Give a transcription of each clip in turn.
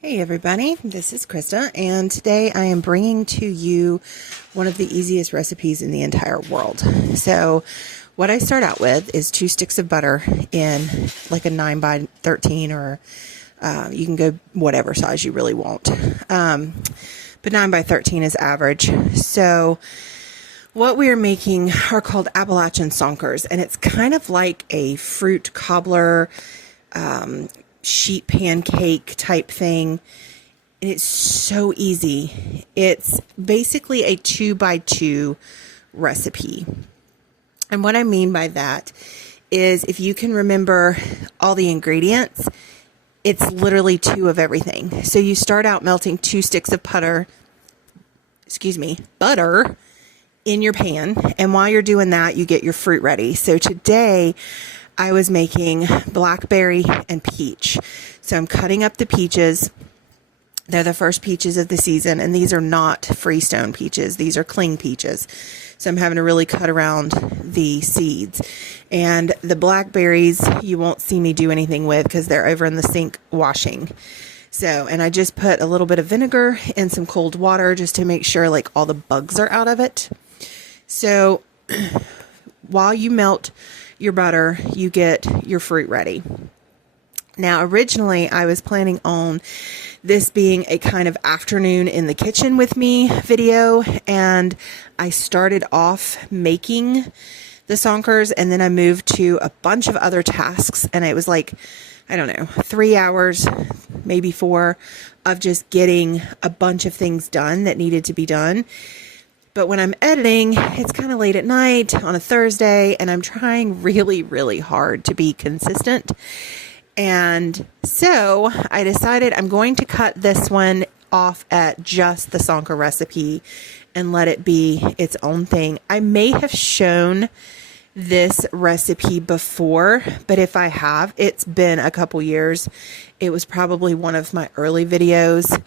Hey everybody, this is Krista, and today I am bringing to you one of the easiest recipes in the entire world. So what I start out with is 2 sticks of butter in like a 9 by 13, or you can go whatever size you really want. But 9 by 13 is average. So what we are making are called Appalachian Sonkers, and it's kind of like a fruit cobbler, sheet pancake type thing, and it's so easy. It's basically a 2 by 2 recipe, and what I mean by that is if you can remember all the ingredients, it's literally 2 of everything. So you start out melting 2 sticks of butter in your pan, and while you're doing that, you get your fruit ready. So today I was making blackberry and peach. So I'm cutting up the peaches. They're the first peaches of the season, and these are not Freestone peaches. These are cling peaches. So I'm having to really cut around the seeds. And the blackberries, you won't see me do anything with because they're over in the sink washing. So, and I just put a little bit of vinegar and some cold water just to make sure like all the bugs are out of it. So while you melt your butter, you get your fruit ready. Now, originally I was planning on this being a kind of afternoon in the kitchen with me video, and I started off making the Sonkers, and then I moved to a bunch of other tasks, and it was like, I don't know, 3 hours, maybe 4, of just getting a bunch of things done that needed to be done. But when I'm editing, it's kind of late at night on a Thursday, and I'm trying really, really hard to be consistent. And so I decided I'm going to cut this one off at just the Sonker recipe and let it be its own thing. I may have shown this recipe before, but if I have, it's been a couple years. It was probably one of my early videos.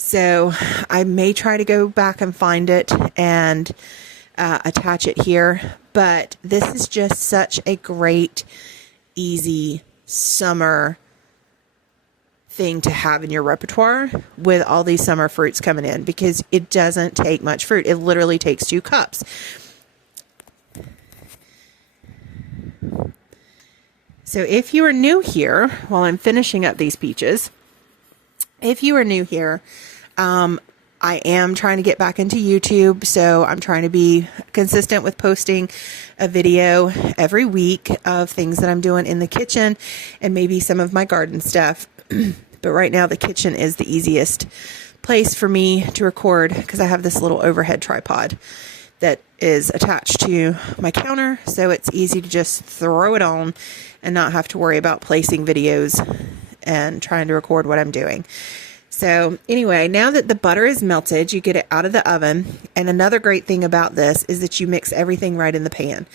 So I may try to go back and find it and attach it here. But this is just such a great, easy summer thing to have in your repertoire with all these summer fruits coming in, because it doesn't take much fruit. It literally takes 2 cups. So if you are new here, while I'm finishing up these peaches, if you are new here, I am trying to get back into YouTube, so I'm trying to be consistent with posting a video every week of things that I'm doing in the kitchen and maybe some of my garden stuff. But right now the kitchen is the easiest place for me to record because I have this little overhead tripod that is attached to my counter, so it's easy to just throw it on and not have to worry about placing videos and trying to record what I'm doing. So anyway, now that the butter is melted, you get it out of the oven. And another great thing about this is that you mix everything right in the pan.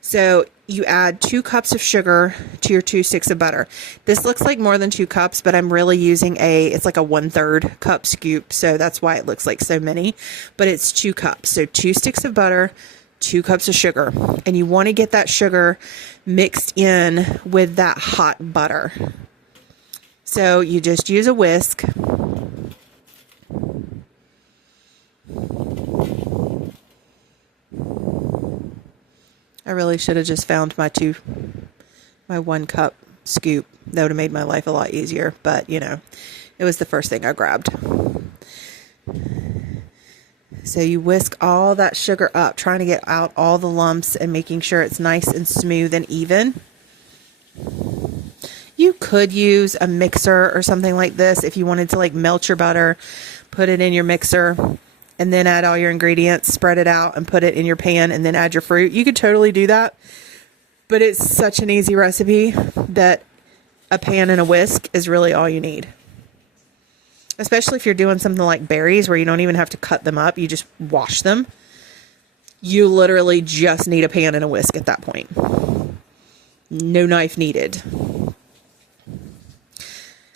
So you add 2 cups of sugar to your 2 sticks of butter. This looks like more than 2 cups, but I'm really using it's like a 1/3 cup scoop. So that's why it looks like so many, but it's 2 cups. So 2 sticks of butter, 2 cups of sugar. And you want to get that sugar mixed in with that hot butter. So you just use a whisk. I really should have just found my 1 cup scoop. That would have made my life a lot easier, but you know, it was the first thing I grabbed. So you whisk all that sugar up, trying to get out all the lumps and making sure it's nice and smooth and even. You could use a mixer or something like this if you wanted to like melt your butter, put it in your mixer, and then add all your ingredients, spread it out, and put it in your pan, and then add your fruit. You could totally do that, but it's such an easy recipe that a pan and a whisk is really all you need. Especially if you're doing something like berries where you don't even have to cut them up, you just wash them. You literally just need a pan and a whisk at that point. No knife needed.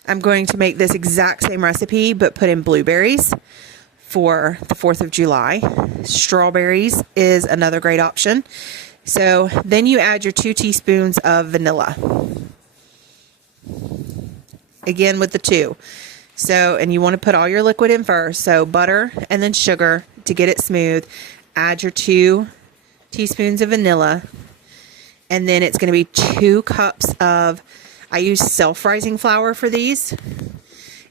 I'm going to make this exact same recipe, but put in blueberries for the 4th of July. Strawberries is another great option. So then you add your 2 teaspoons of vanilla. Again with the 2. So, and you want to put all your liquid in first. So butter and then sugar to get it smooth. Add your 2 teaspoons of vanilla. And then it's going to be 2 cups of, I use self-rising flour for these.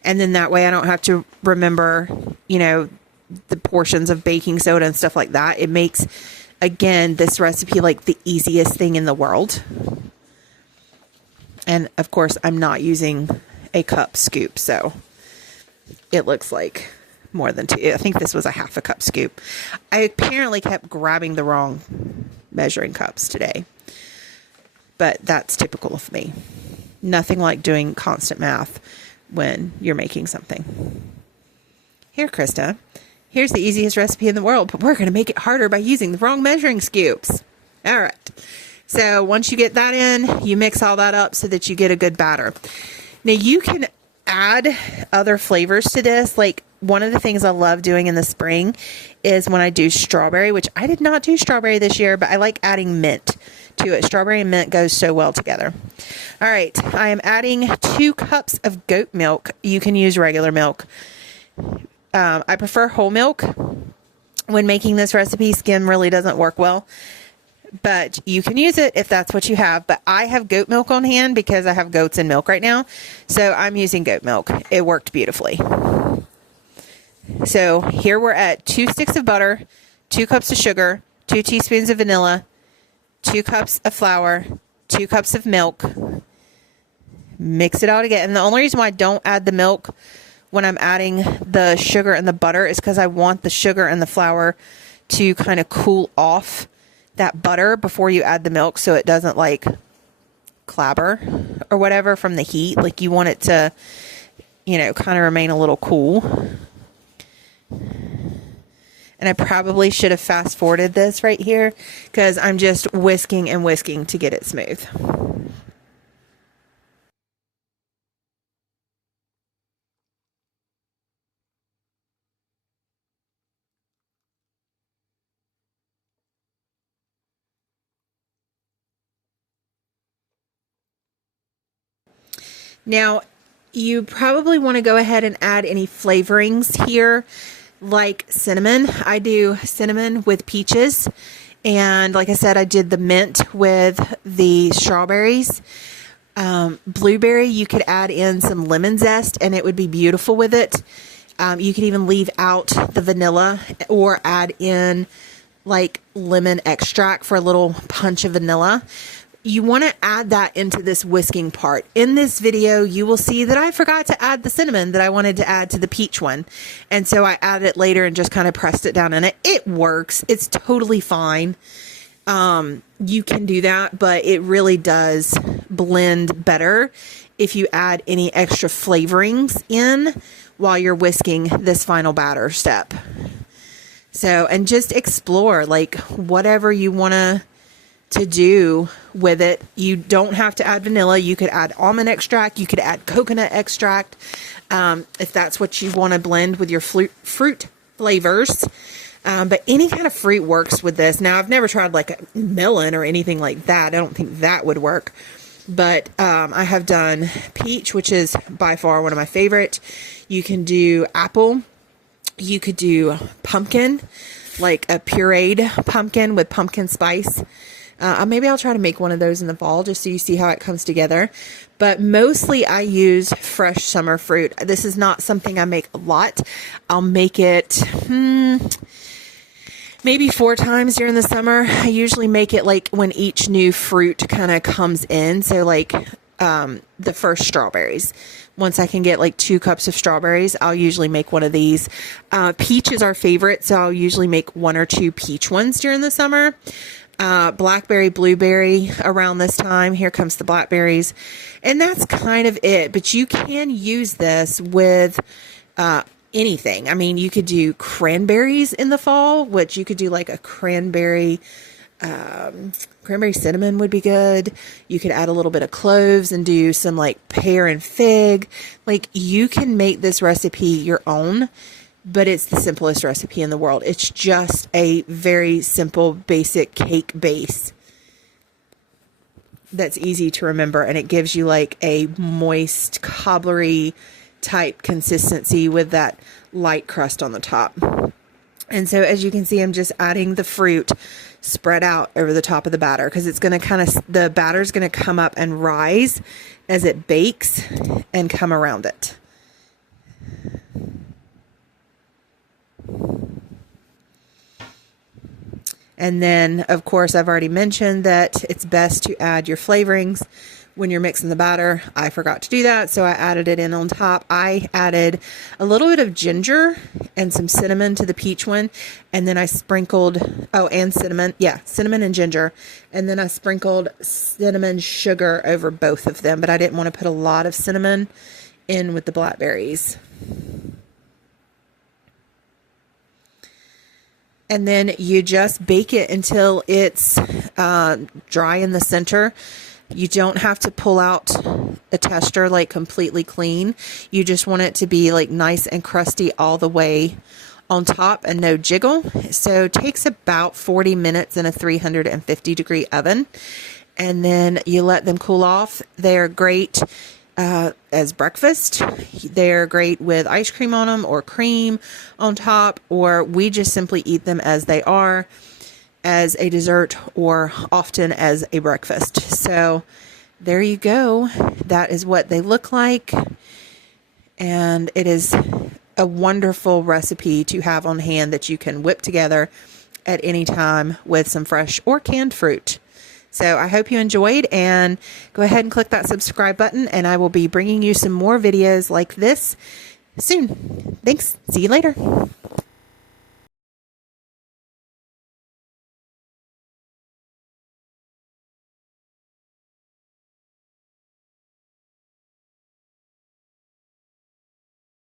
And then that way I don't have to remember, you know, the portions of baking soda and stuff like that. It makes, again, this recipe like the easiest thing in the world. And of course, I'm not using a cup scoop, so it looks like more than 2. I think this was a half a cup scoop. I apparently kept grabbing the wrong measuring cups today, but that's typical of me. Nothing like doing constant math when you're making something. Here, Krista, here's the easiest recipe in the world, but we're going to make it harder by using the wrong measuring scoops. All right. So once you get that in, you mix all that up so that you get a good batter. Now you can add other flavors to this. Like one of the things I love doing in the spring is when I do strawberry, which I did not do strawberry this year, but I like adding mint to it. Strawberry and mint goes so well together. All right. I am adding 2 cups of goat milk. You can use regular milk. I prefer whole milk when making this recipe. Skim really doesn't work well, but you can use it if that's what you have. But I have goat milk on hand because I have goats in milk right now. So I'm using goat milk. It worked beautifully. So here we're at 2 sticks of butter, 2 cups of sugar, 2 teaspoons of vanilla, 2 cups of flour, 2 cups of milk. Mix it all together. And the only reason why I don't add the milk when I'm adding the sugar and the butter is because I want the sugar and the flour to kind of cool off that butter before you add the milk, so it doesn't like clabber or whatever from the heat. Like you want it to, you know, kind of remain a little cool. And I probably should have fast forwarded this right here because I'm just whisking and whisking to get it smooth. Now, you probably want to go ahead and add any flavorings here, like cinnamon. I do cinnamon with peaches. And like I said, I did the mint with the strawberries. Blueberry, you could add in some lemon zest and it would be beautiful with it. You could even leave out the vanilla or add in like lemon extract for a little punch of vanilla. You want to add that into this whisking part. In this video, you will see that I forgot to add the cinnamon that I wanted to add to the peach one. And so I added it later and just kind of pressed it down in it. It works. It's totally fine. You can do that, but it really does blend better if you add any extra flavorings in while you're whisking this final batter step. So, and just explore like whatever you want to do with it. You don't have to add vanilla. You could add almond extract. You could add coconut extract. If that's what you want to blend with your fruit flavors. But any kind of fruit works with this. Now, I've never tried like a melon or anything like that. I don't think that would work. But I have done peach, which is by far one of my favorite. You can do apple. You could do pumpkin, like a pureed pumpkin with pumpkin spice. Maybe I'll try to make one of those in the fall just so you see how it comes together. But mostly I use fresh summer fruit. This is not something I make a lot. I'll make it maybe 4 times during the summer. I usually make it like when each new fruit kind of comes in. So like the first strawberries. Once I can get like 2 cups of strawberries, I'll usually make one of these. Peach is our favorite, so I'll usually make 1 or 2 peach ones during the summer. Blackberry, blueberry around this time. Here comes the blackberries. And that's kind of it. But you can use this with anything. I mean, you could do cranberries in the fall, which you could do like a cranberry cinnamon would be good. You could add a little bit of cloves and do some like pear and fig. Like you can make this recipe your own. But it's the simplest recipe in the world. It's just a very simple, basic cake base that's easy to remember. And it gives you like a moist, cobblery type consistency with that light crust on the top. And so as you can see, I'm just adding the fruit spread out over the top of the batter, because it's going to the batter's going to come up and rise as it bakes and come around it. And then, of course, I've already mentioned that it's best to add your flavorings when you're mixing the batter. I forgot to do that, so I added it in on top. I added a little bit of ginger and some cinnamon to the peach one, and then I sprinkled, and cinnamon, cinnamon and ginger, and then I sprinkled cinnamon sugar over both of them, but I didn't want to put a lot of cinnamon in with the blackberries. And then you just bake it until it's dry in the center. You don't have to pull out a tester like completely clean. You just want it to be like nice and crusty all the way on top and no jiggle. So it takes about 40 minutes in a 350 degree oven. And then you let them cool off. They're great as breakfast. They're great with ice cream on them or cream on top, or we just simply eat them as they are, as a dessert or often as a breakfast. So there you go. That is what they look like. And it is a wonderful recipe to have on hand that you can whip together at any time with some fresh or canned fruit. So I hope you enjoyed, and go ahead and click that subscribe button, and I will be bringing you some more videos like this soon. Thanks. See you later.